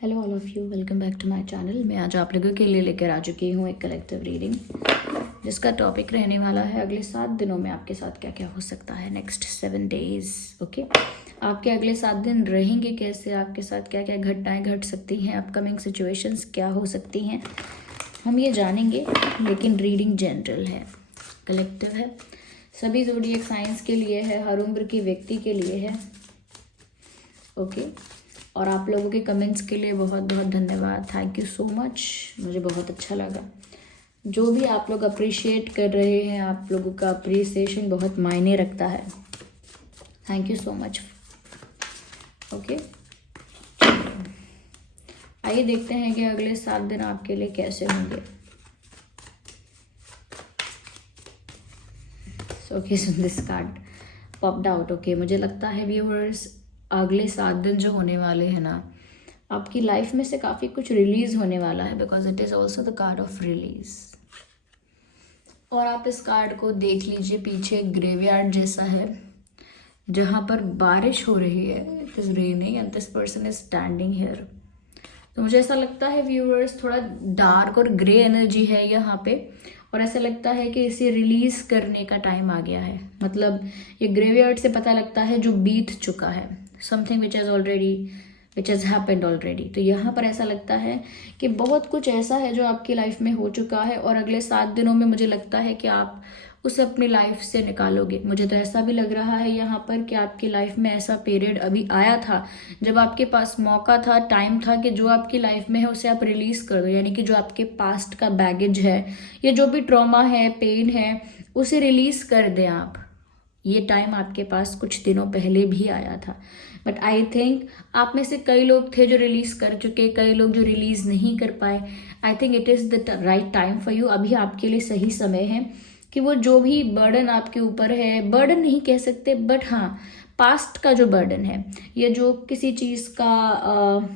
Hello all of you, welcome back to my channel. मैं आज आप लोगों के लिए लेकर आ चुकी हूँ एक कलेक्टिव रीडिंग, जिसका टॉपिक रहने वाला है अगले 7 दिनों में आपके साथ क्या क्या हो सकता है। Next 7 days. ओके, आपके अगले 7 दिन रहेंगे कैसे, आपके साथ क्या क्या घटनाएं घट सकती हैं, अपकमिंग सिचुएशंस क्या हो सकती हैं, हम ये जानेंगे। लेकिन रीडिंग जनरल है, कलेक्टिव है, सभी ज़ोडिएक साइंस के लिए है, हर उम्र की व्यक्ति के लिए है। ओके, और आप लोगों के कमेंट्स के लिए बहुत बहुत धन्यवाद। थैंक यू सो मच, मुझे बहुत अच्छा लगा। जो भी आप लोग अप्रिशिएट कर रहे हैं, आप लोगों का अप्रिसिएशन बहुत मायने रखता है। Thank you so much. Okay, आइए देखते हैं कि अगले 7 दिन आपके लिए कैसे होंगे। Okay, so this card popped out. Okay, मुझे लगता है व्यूअर्स अगले 7 दिन जो होने वाले हैं ना, आपकी लाइफ में से काफ़ी कुछ रिलीज़ होने वाला है, because it is also the card of release. और आप इस कार्ड को देख लीजिए, पीछे ग्रेवयार्ड जैसा है जहाँ पर बारिश हो रही है। It is raining and this person is standing here. तो मुझे ऐसा लगता है व्यूअर्स थोड़ा डार्क और ग्रे एनर्जी है यहाँ पे, और ऐसा लगता है कि इसे रिलीज करने का टाइम आ गया है। मतलब ये ग्रेवयार्ड से पता लगता है जो बीत चुका है, something which has happened already. तो यहाँ पर ऐसा लगता है कि बहुत कुछ ऐसा है जो आपकी लाइफ में हो चुका है, और अगले 7 दिनों में मुझे लगता है कि आप उसे अपनी लाइफ से निकालोगे। मुझे तो ऐसा भी लग रहा है यहाँ पर कि आपकी लाइफ में ऐसा पीरियड अभी आया था जब आपके पास मौका था, टाइम था कि जो आपकी लाइफ में है उसे आप रिलीज कर दो। यानी कि जो आपके पास्ट का बैगेज है या जो भी ट्रॉमा है, पेन है, उसे रिलीज कर दें आप। ये टाइम आपके पास कुछ दिनों पहले भी आया था, बट आई थिंक आप में से कई लोग थे जो रिलीज कर चुके, कई लोग जो रिलीज नहीं कर पाए। I think it is the right time for you. अभी आपके लिए सही समय है कि वो जो भी बर्डन आपके ऊपर है, बर्डन नहीं कह सकते बट हाँ, पास्ट का जो बर्डन है या जो किसी चीज़ का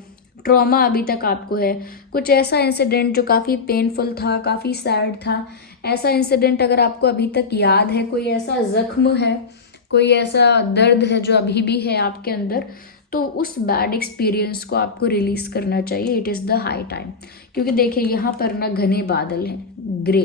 ट्रॉमा अभी तक आपको है, कुछ ऐसा इंसिडेंट जो काफ़ी पेनफुल था, काफ़ी सैड था, ऐसा इंसिडेंट अगर आपको अभी तक याद है, कोई ऐसा जख्म है, कोई ऐसा दर्द है जो अभी भी है आपके अंदर, तो उस बैड एक्सपीरियंस को आपको रिलीज करना चाहिए। It is the high time. क्योंकि देखिए यहाँ पर ना घने बादल हैं, ग्रे,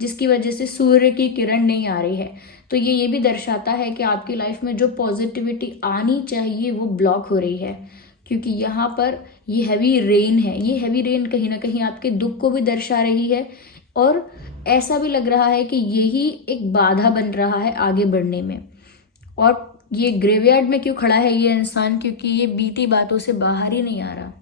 जिसकी वजह से सूर्य की किरण नहीं आ रही है। तो ये भी दर्शाता है कि आपकी लाइफ में जो पॉजिटिविटी आनी चाहिए वो ब्लॉक हो रही है, क्योंकि यहाँ पर ये हैवी रेन है। ये हैवी रेन कहीं ना कहीं आपके दुख को भी दर्शा रही है, और ऐसा भी लग रहा है कि यही एक बाधा बन रहा है आगे बढ़ने में। और ये ग्रेवयार्ड में क्यों खड़ा है ये इंसान? क्योंकि ये बीती बातों से बाहर ही नहीं आ रहा।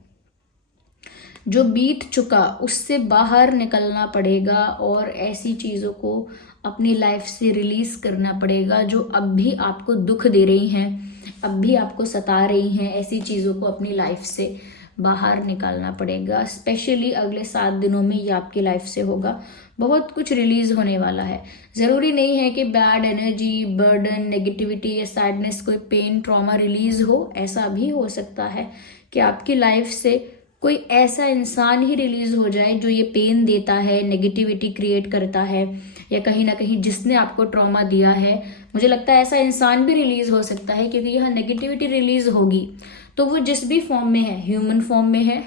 जो बीत चुका उससे बाहर निकलना पड़ेगा, और ऐसी चीज़ों को अपनी लाइफ से रिलीज करना पड़ेगा जो अब भी आपको दुख दे रही हैं, अब भी आपको सता रही हैं। ऐसी चीज़ों को अपनी लाइफ से बाहर निकालना पड़ेगा। स्पेशली अगले 7 दिनों में ये आपकी लाइफ से होगा। बहुत कुछ रिलीज होने वाला है। ज़रूरी नहीं है कि बैड एनर्जी, बर्डन, नेगेटिविटी या सैडनेस, कोई पेन, ट्रॉमा रिलीज हो। ऐसा भी हो सकता है कि आपकी लाइफ से कोई ऐसा इंसान ही रिलीज हो जाए जो ये पेन देता है, नेगेटिविटी क्रिएट करता है, या कहीं ना कहीं जिसने आपको ट्रॉमा दिया है। मुझे लगता है ऐसा इंसान भी रिलीज हो सकता है, क्योंकि यहाँ नेगेटिविटी रिलीज होगी तो वो जिस भी फॉर्म में है, ह्यूमन फॉर्म में है,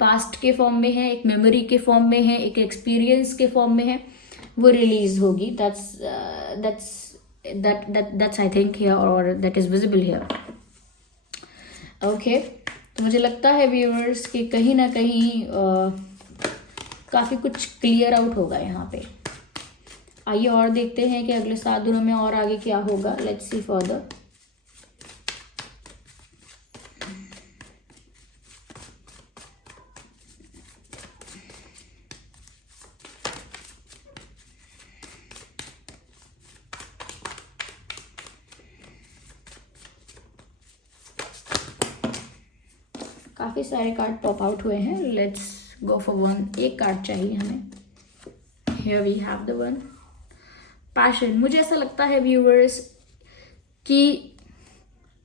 पास्ट के फॉर्म में है, एक मेमोरी के फॉर्म में है, एक एक्सपीरियंस के फॉर्म में है, वो रिलीज होगी। दैट्स आई थिंक हियर, और that is visible here. Okay, तो मुझे लगता है व्यूअर्स कि कहीं ना कहीं काफ़ी कुछ क्लियर आउट होगा यहाँ पे। आइए और देखते हैं कि अगले 7 दिनों में और आगे क्या होगा। Let's see further. काफ़ी सारे कार्ड पॉप आउट हुए हैं। Let's go for one. एक कार्ड चाहिए हमें। Here we have the one, passion. मुझे ऐसा लगता है व्यूअर्स कि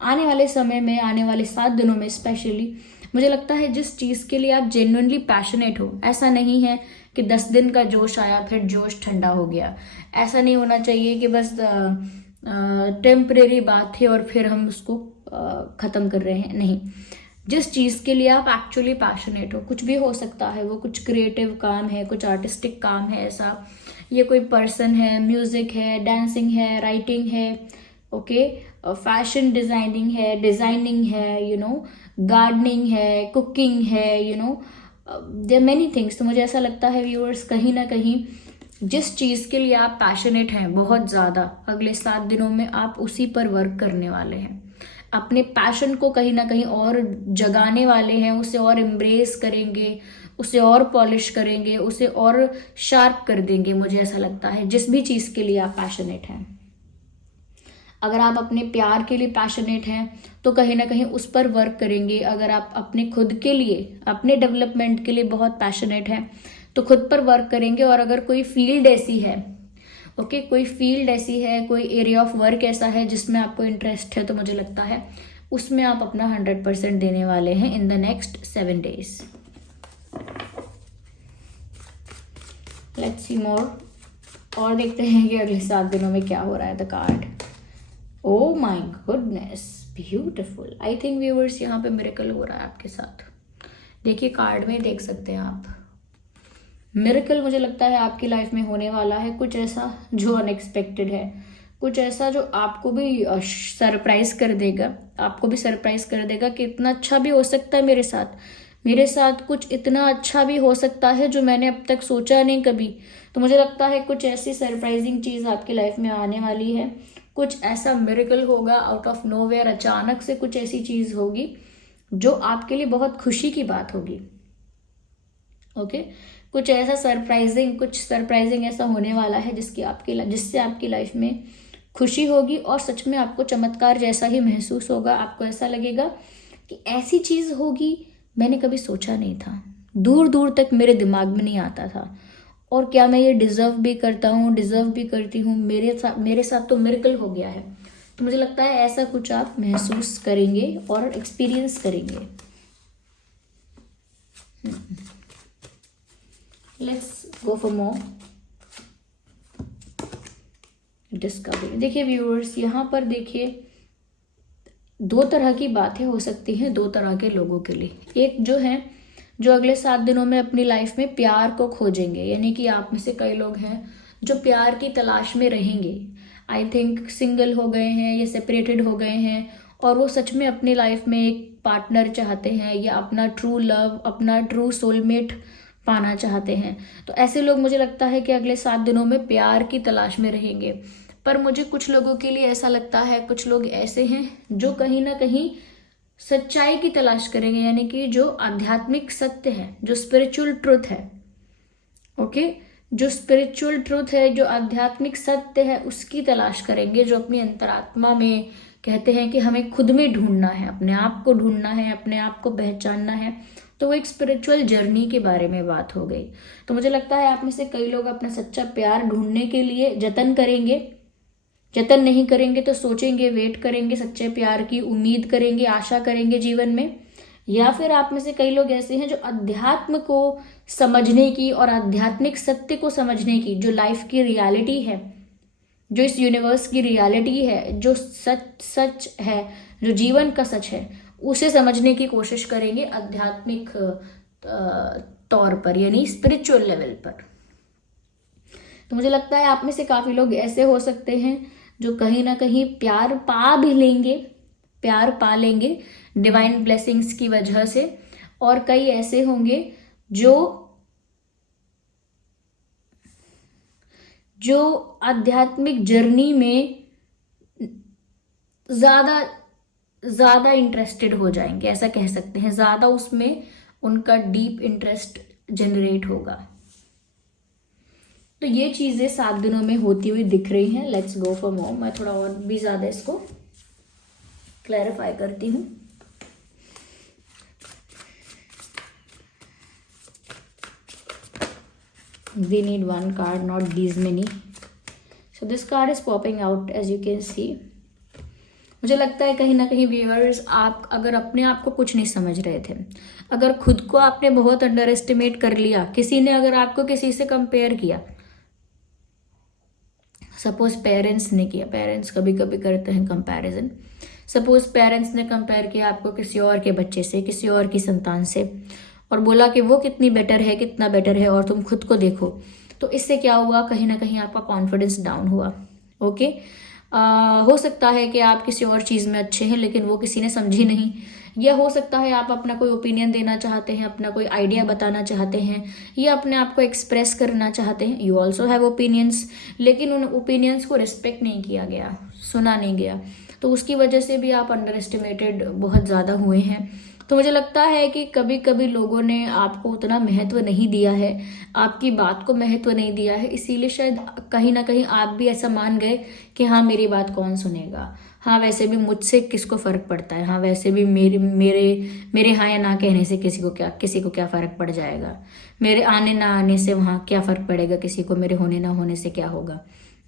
आने वाले समय में, आने वाले 7 दिनों में स्पेशली, मुझे लगता है जिस चीज़ के लिए आप जेन्युइनली पैशनेट हो, ऐसा नहीं है कि 10 दिन का जोश आया फिर जोश ठंडा हो गया। ऐसा नहीं होना चाहिए कि बस टेम्परेरी बात थी और फिर हम उसको ख़त्म कर रहे हैं। नहीं, जिस चीज़ के लिए आप एक्चुअली पैशनेट हो, कुछ भी हो सकता है वो, कुछ क्रिएटिव काम है, कुछ आर्टिस्टिक काम है ऐसा, ये कोई पर्सन है, म्यूजिक है, डांसिंग है, राइटिंग है, ओके, फैशन डिजाइनिंग है, डिजाइनिंग है, गार्डनिंग है, कुकिंग है, देयर मेनी थिंग्स। तो मुझे ऐसा लगता है व्यूअर्स, कहीं ना कहीं जिस चीज़ के लिए आप पैशनेट हैं बहुत ज़्यादा, अगले 7 दिनों में आप उसी पर वर्क करने वाले हैं। अपने पैशन को कहीं ना कहीं और जगाने वाले हैं, उसे और एम्ब्रेस करेंगे, उसे और पॉलिश करेंगे, उसे और शार्प कर देंगे। मुझे ऐसा लगता है जिस भी चीज़ के लिए आप पैशनेट हैं, अगर आप अपने प्यार के लिए पैशनेट हैं तो कहीं ना कहीं उस पर वर्क करेंगे। अगर आप अपने खुद के लिए, अपने डेवलपमेंट के लिए बहुत पैशनेट हैं तो खुद पर वर्क करेंगे। और अगर कोई फील्ड ऐसी है, ओके, कोई फील्ड ऐसी है, कोई एरिया ऑफ वर्क ऐसा है जिसमें आपको इंटरेस्ट है, तो मुझे लगता है उसमें आप अपना 100% देने वाले हैं in the next 7 days। Let's see more, और देखते हैं कि अगले 7 दिनों में क्या हो रहा है। The card, oh my goodness, beautiful. I think viewers यहाँ पे मिरेकल हो रहा है आपके साथ। देखिए कार्ड में देख सकते हैं आप, मिरेकल मुझे लगता है आपकी लाइफ में होने वाला है। कुछ ऐसा जो अनएक्सपेक्टेड है, कुछ ऐसा जो आपको भी सरप्राइज कर देगा, आपको भी सरप्राइज कर देगा कि इतना अच्छा भी हो सकता है मेरे साथ कुछ इतना अच्छा भी हो सकता है जो मैंने अब तक सोचा नहीं कभी। तो मुझे लगता है कुछ ऐसी सरप्राइजिंग चीज़ आपकी लाइफ में आने वाली है। कुछ ऐसा मिरेकल होगा आउट ऑफ नोवेयर, अचानक से कुछ ऐसी चीज़ होगी जो आपके लिए बहुत खुशी की बात होगी। ओके, कुछ ऐसा सरप्राइजिंग ऐसा होने वाला है जिससे आपकी लाइफ में खुशी होगी और सच में आपको चमत्कार जैसा ही महसूस होगा। आपको ऐसा लगेगा कि ऐसी चीज़ होगी मैंने कभी सोचा नहीं था, दूर दूर तक मेरे दिमाग में नहीं आता था, और क्या मैं ये डिज़र्व भी करता हूँ, डिज़र्व भी करती हूँ, मेरे साथ तो मिरेकल हो गया है। तो मुझे लगता है ऐसा कुछ आप महसूस करेंगे और एक्सपीरियंस करेंगे। Let's go for more discovery. देखिए व्यूअर्स, यहाँ पर देखिए 2 तरह की बातें हो सकती हैं 2 तरह के लोगों के लिए। एक जो अगले 7 दिनों में अपनी लाइफ में प्यार को खोजेंगे, यानी कि आप में से कई लोग हैं जो प्यार की तलाश में रहेंगे। आई थिंक सिंगल हो गए हैं या सेपरेटेड हो गए हैं और वो सच में अपनी लाइफ में एक पार्टनर चाहते हैं या अपना ट्रू लव, अपना ट्रू सोलमेट पाना चाहते हैं। तो ऐसे लोग मुझे लगता है कि अगले 7 दिनों में प्यार की तलाश में रहेंगे। पर मुझे कुछ लोगों के लिए ऐसा लगता है, कुछ लोग ऐसे हैं जो कहीं ना कहीं सच्चाई की तलाश करेंगे, यानी कि जो आध्यात्मिक सत्य है, जो स्पिरिचुअल ट्रुथ है, ओके, जो स्पिरिचुअल ट्रुथ है, जो आध्यात्मिक सत्य है, उसकी तलाश करेंगे। जो अपनी अंतरात्मा में कहते हैं कि हमें खुद में ढूंढना है, अपने आप को ढूंढना है, अपने आप को पहचानना है। तो वो एक स्पिरिचुअल जर्नी के बारे में बात हो गई। तो मुझे लगता है आप में से कई लोग अपना सच्चा प्यार ढूंढने के लिए जतन करेंगे। जतन नहीं करेंगे तो सोचेंगे, वेट करेंगे, सच्चे प्यार की उम्मीद करेंगे, आशा करेंगे जीवन में। या फिर आप में से कई लोग ऐसे हैं जो अध्यात्म को समझने की और आध्यात्मिक सत्य को समझने की, जो लाइफ की रियलिटी है, जो इस यूनिवर्स की रियलिटी है, जो सच है, जो जीवन का सच है, उसे समझने की कोशिश करेंगे आध्यात्मिक तौर पर, यानी स्पिरिचुअल लेवल पर। तो मुझे लगता है आप में से काफ़ी लोग ऐसे हो सकते हैं जो कहीं ना कहीं प्यार पा लेंगे डिवाइन ब्लेसिंग्स की वजह से। और कई ऐसे होंगे जो आध्यात्मिक जर्नी में ज़्यादा इंटरेस्टेड हो जाएंगे, ऐसा कह सकते हैं। ज़्यादा उसमें उनका डीप इंटरेस्ट जनरेट होगा। तो ये चीज़ें 7 दिनों में होती हुई दिख रही हैं। Let's go for more. मैं थोड़ा और भी ज़्यादा इसको क्लैरिफाई करती हूँ। We need one card, not these many. So this card is popping out as you can see. मुझे लगता है कहीं ना कहीं व्यूअर्स, आप अगर अपने आप को कुछ नहीं समझ रहे थे, अगर खुद को आपने बहुत अंडर एस्टिमेट कर लिया, किसी ने अगर आपको किसी से कंपेयर किया, सपोज पेरेंट्स ने किया, पेरेंट्स कभी कभी करते हैं कंपैरिजन, सपोज पेरेंट्स ने कंपेयर किया आपको किसी और के बच्चे से, किसी और की संतान से, और बोला कि वो कितनी बेटर है, कितना बेटर है, और तुम खुद को देखो, तो इससे क्या हुआ, कहीं ना कहीं आपका कॉन्फिडेंस डाउन हुआ। ओके, हो सकता है कि आप किसी और चीज़ में अच्छे हैं लेकिन वो किसी ने समझी नहीं, या हो सकता है आप अपना कोई ओपिनियन देना चाहते हैं, अपना कोई आइडिया बताना चाहते हैं, या अपने आप को एक्सप्रेस करना चाहते हैं, यू ऑल्सो हैव ओपिनियंस, लेकिन उन ओपिनियंस को रिस्पेक्ट नहीं किया गया, सुना नहीं गया, तो उसकी वजह से भी आप अंडर एस्टिमेटेड बहुत ज़्यादा हुए हैं। तो मुझे लगता है कि कभी कभी लोगों ने आपको उतना महत्व नहीं दिया है, आपकी बात को महत्व नहीं दिया है, इसीलिए शायद कहीं ना कहीं आप भी ऐसा मान गए कि हाँ मेरी बात कौन सुनेगा, हाँ वैसे भी मुझसे किसको फ़र्क पड़ता है, हाँ वैसे भी मेरे मेरे मेरे हाँ या ना कहने से किसी को क्या फ़र्क पड़ जाएगा, मेरे आने ना आने से वहाँ क्या फ़र्क पड़ेगा किसी को, मेरे होने ना होने से क्या होगा,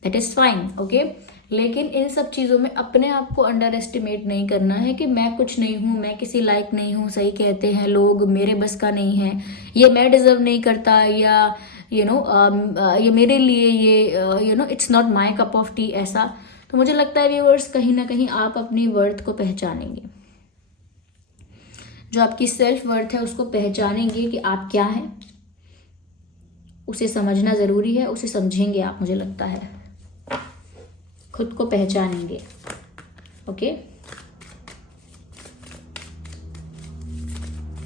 दैट इज़ फाइन। ओके, लेकिन इन सब चीज़ों में अपने आप को अंडर एस्टिमेट नहीं करना है कि मैं कुछ नहीं हूँ, मैं किसी लायक नहीं हूँ, सही कहते हैं लोग, मेरे बस का नहीं है, ये मैं डिजर्व नहीं करता, या ये मेरे लिए ये it's not my cup of T, ऐसा। तो मुझे लगता है व्यूअर्स कहीं ना कहीं आप अपनी वर्थ को पहचानेंगे, जो आपकी सेल्फ वर्थ है उसको पहचानेंगे कि आप क्या हैं, उसे समझना ज़रूरी है, उसे समझेंगे आप, मुझे लगता है खुद को पहचानेंगे। ओके,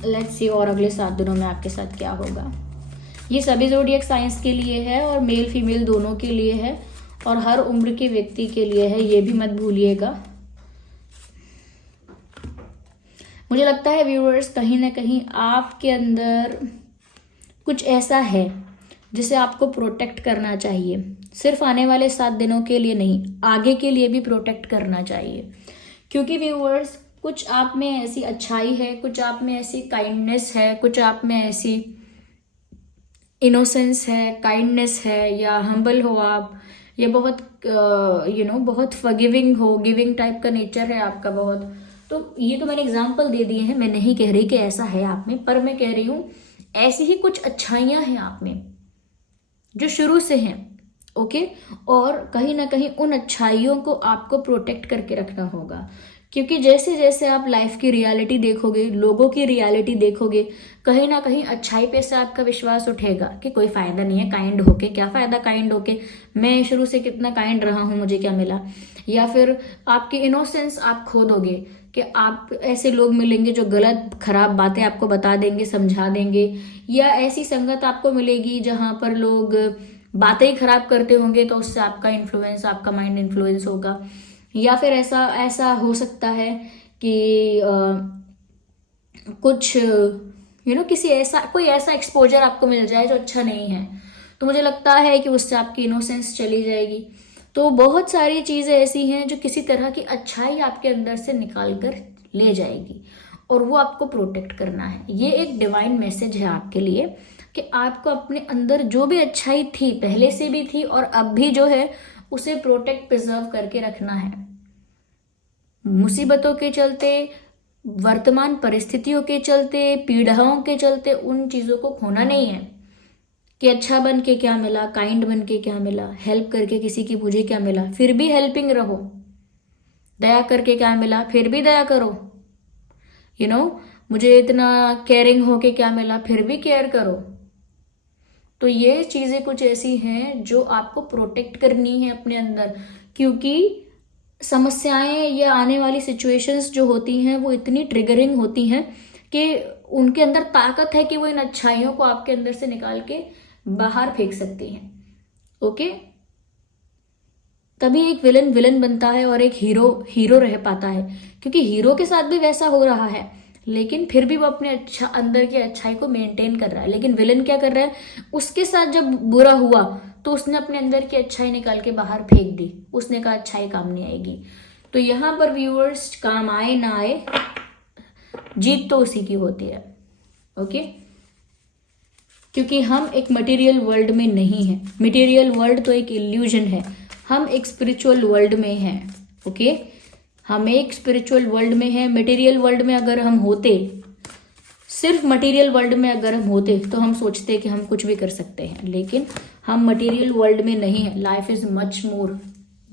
लेट्स सी और अगले 7 दिनों में आपके साथ क्या होगा। ये सभी ज़ोडिएक साइंस के लिए है और मेल फीमेल दोनों के लिए है और हर उम्र के व्यक्ति के लिए है, ये भी मत भूलिएगा। मुझे लगता है व्यूअर्स कहीं ना कहीं आपके अंदर कुछ ऐसा है जिसे आपको प्रोटेक्ट करना चाहिए, सिर्फ आने वाले 7 दिनों के लिए नहीं, आगे के लिए भी प्रोटेक्ट करना चाहिए, क्योंकि व्यूअर्स कुछ आप में ऐसी अच्छाई है, कुछ आप में ऐसी काइंडनेस है, कुछ आप में ऐसी इनोसेंस है, काइंडनेस है, या हम्बल हो आप, या बहुत बहुत फॉरगिविंग हो, गिविंग टाइप का नेचर है आपका बहुत। तो ये तो मैंने एग्जांपल दे दिए हैं, मैं नहीं कह रही कि ऐसा है आप में, पर मैं कह रही हूँ ऐसी ही कुछ अच्छाइयाँ हैं आप में जो शुरू से हैं। ओके, और कहीं ना कहीं उन अच्छाइयों को आपको प्रोटेक्ट करके रखना होगा, क्योंकि जैसे जैसे आप लाइफ की रियलिटी देखोगे, लोगों की रियलिटी देखोगे, कहीं ना कहीं अच्छाई पे से आपका विश्वास उठेगा कि कोई फायदा नहीं है काइंड होके, क्या फायदा काइंड होके, मैं शुरू से कितना काइंड रहा हूँ, मुझे क्या मिला। या फिर आपकी इनोसेंस आप खो दोगे कि आप ऐसे लोग मिलेंगे जो गलत खराब बातें आपको बता देंगे, समझा देंगे, या ऐसी संगत आपको मिलेगी जहां पर लोग बातें ही खराब करते होंगे, तो उससे आपका इन्फ्लुएंस, आपका माइंड इन्फ्लुएंस होगा। या फिर ऐसा हो सकता है कि कुछ किसी कोई ऐसा एक्सपोजर आपको मिल जाए जो अच्छा नहीं है, तो मुझे लगता है कि उससे आपकी इनोसेंस चली जाएगी। तो बहुत सारी चीज़ें ऐसी हैं जो किसी तरह की अच्छाई आपके अंदर से निकाल कर ले जाएगी, और वो आपको प्रोटेक्ट करना है। ये एक डिवाइन मैसेज है आपके लिए कि आपको अपने अंदर जो भी अच्छाई थी, पहले से भी थी और अब भी जो है, उसे प्रोटेक्ट प्रिजर्व करके रखना है। मुसीबतों के चलते, वर्तमान परिस्थितियों के चलते, पीड़ाओं के चलते उन चीज़ों को खोना नहीं है कि अच्छा बन के क्या मिला, काइंड बन के क्या मिला, हेल्प करके किसी की मुझे क्या मिला, फिर भी हेल्पिंग रहो, दया करके क्या मिला, फिर भी दया करो, मुझे इतना केयरिंग होके क्या मिला, फिर भी केयर करो। तो ये चीज़ें कुछ ऐसी हैं जो आपको प्रोटेक्ट करनी है अपने अंदर, क्योंकि समस्याएं या आने वाली सिचुएशंस जो होती हैं वो इतनी ट्रिगरिंग होती हैं कि उनके अंदर ताकत है कि वो इन अच्छाइयों को आपके अंदर से निकाल के बाहर फेंक सकती हैं। ओके, तभी एक विलन बनता है और एक हीरो रह पाता है, क्योंकि हीरो के साथ भी वैसा हो रहा है, लेकिन फिर भी वो अपने अंदर की अच्छाई को मेंटेन कर रहा है। लेकिन विलन क्या कर रहा है, उसके साथ जब बुरा हुआ तो उसने अपने अंदर की अच्छाई निकाल के बाहर फेंक दी, उसने कहा अच्छाई काम नहीं आएगी। तो यहाँ पर व्यूअर्स, काम आए ना आए, जीत तो उसी की होती है। ओके, क्योंकि हम एक मटेरियल वर्ल्ड में नहीं है, मटेरियल वर्ल्ड तो एक इल्यूजन है, हम एक स्पिरिचुअल वर्ल्ड में हैं। ओके, हम एक स्पिरिचुअल वर्ल्ड में हैं। मटेरियल वर्ल्ड में अगर हम होते, सिर्फ मटेरियल वर्ल्ड में अगर हम होते, तो हम सोचते कि हम कुछ भी कर सकते हैं, लेकिन हम मटेरियल वर्ल्ड में नहीं है। Life is much more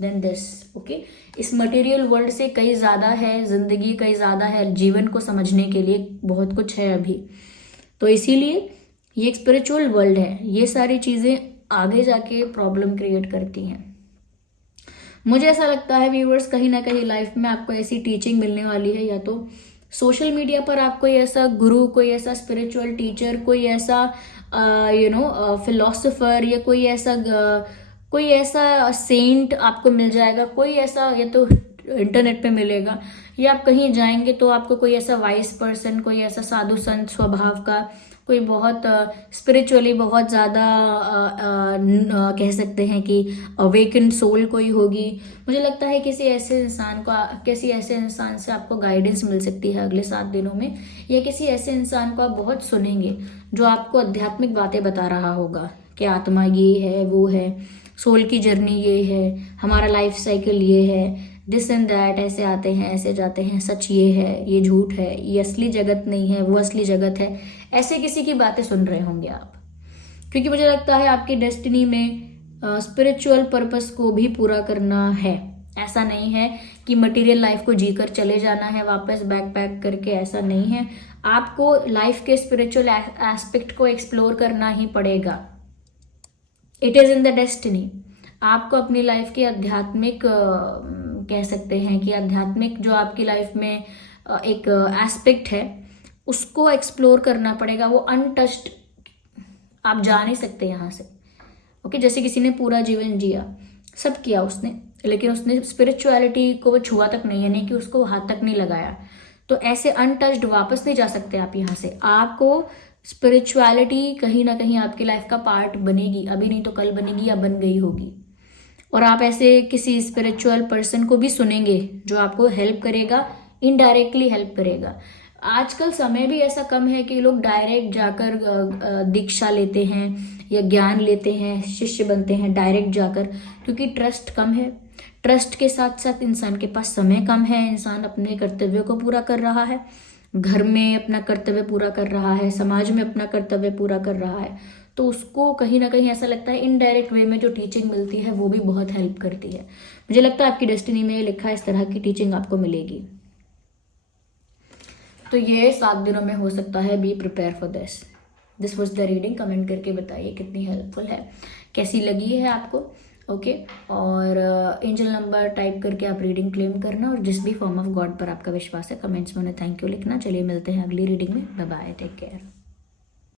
than this, okay. इस मटेरियल वर्ल्ड से कहीं ज़्यादा है जिंदगी, कहीं ज़्यादा है जीवन को समझने के लिए, बहुत कुछ है अभी। तो इसीलिए ये एक स्पिरिचुअल वर्ल्ड है, ये सारी चीज़ें आगे जाके प्रॉब्लम क्रिएट करती हैं। मुझे ऐसा लगता है व्यूअर्स, कहीं ना कहीं लाइफ में आपको ऐसी टीचिंग मिलने वाली है, या तो सोशल मीडिया पर आप कोई ऐसा गुरु, कोई ऐसा स्पिरिचुअल टीचर, कोई ऐसा फिलोसोफर, या कोई ऐसा सेंट आपको मिल जाएगा, कोई ऐसा, या तो इंटरनेट पे मिलेगा, या आप कहीं जाएंगे तो आपको कोई ऐसा वाइस पर्सन, कोई ऐसा साधु संत स्वभाव का, कोई बहुत स्पिरिचुअली बहुत ज़्यादा कह सकते हैं कि अवेकन्ड सोल कोई होगी। मुझे लगता है किसी ऐसे इंसान से आपको गाइडेंस मिल सकती है अगले 7 दिनों में, या किसी ऐसे इंसान को आप बहुत सुनेंगे जो आपको आध्यात्मिक बातें बता रहा होगा कि आत्मा ये है, वो है, सोल की जर्नी ये है, हमारा लाइफ साइकिल ये है, दिस एंड दैट, ऐसे आते हैं ऐसे जाते हैं, सच ये है, ये झूठ है, ये असली जगत नहीं है, वो असली जगत है। ऐसे किसी की बातें सुन रहे होंगे आप, क्योंकि मुझे लगता है आपकी डेस्टिनी में स्पिरिचुअल पर्पस को भी पूरा करना है। ऐसा नहीं है कि मटेरियल लाइफ को जीकर चले जाना है वापस बैक पैक करके, ऐसा नहीं है। आपको लाइफ के स्पिरिचुअल एस्पेक्ट को एक्सप्लोर करना ही पड़ेगा। It is in the destiny. आपको अपनी लाइफ की आध्यात्मिक कह सकते हैं कि आध्यात्मिक जो आपकी लाइफ में एक एस्पेक्ट है उसको एक्सप्लोर करना पड़ेगा। वो अनटच्ड आप जा नहीं सकते यहाँ से, ओके। जैसे किसी ने पूरा जीवन जिया, सब किया उसने, लेकिन उसने स्पिरिचुअलिटी को वो छुआ तक नहीं, यानी कि उसको हाथ तक नहीं लगाया, तो ऐसे अनटच्ड वापस नहीं जा सकते आप यहाँ से। आपको स्पिरिचुअलिटी कहीं ना कहीं आपकी लाइफ का पार्ट बनेगी, अभी नहीं तो कल बनेगी या बन गई होगी। और आप ऐसे किसी स्पिरिचुअल पर्सन को भी सुनेंगे जो आपको हेल्प करेगा, इनडायरेक्टली हेल्प करेगा। आजकल समय भी ऐसा कम है कि लोग डायरेक्ट जाकर दीक्षा लेते हैं या ज्ञान लेते हैं, शिष्य बनते हैं डायरेक्ट जाकर, क्योंकि ट्रस्ट कम है। ट्रस्ट के साथ साथ इंसान के पास समय कम है, इंसान अपने कर्तव्यों को पूरा कर रहा है, घर में अपना कर्तव्य पूरा कर रहा है, समाज में अपना कर्तव्य पूरा कर रहा है, तो उसको कहीं ना कहीं ऐसा लगता है इनडायरेक्ट वे में जो टीचिंग मिलती है वो भी बहुत हेल्प करती है। मुझे लगता है आपकी डेस्टिनी में लिखा है इस तरह की टीचिंग आपको मिलेगी। तो ये 7 दिनों में हो सकता है। Be prepare for this was the reading. Comment करके बताइए कितनी हेल्पफुल है, कैसी लगी है आपको, ओके। और एंजल नंबर टाइप करके आप रीडिंग क्लेम करना, और जिस भी फॉर्म ऑफ गॉड पर आपका विश्वास है कमेंट्स में उन्हें थैंक यू लिखना। चलिए मिलते हैं अगली रीडिंग में। Bye bye, take care.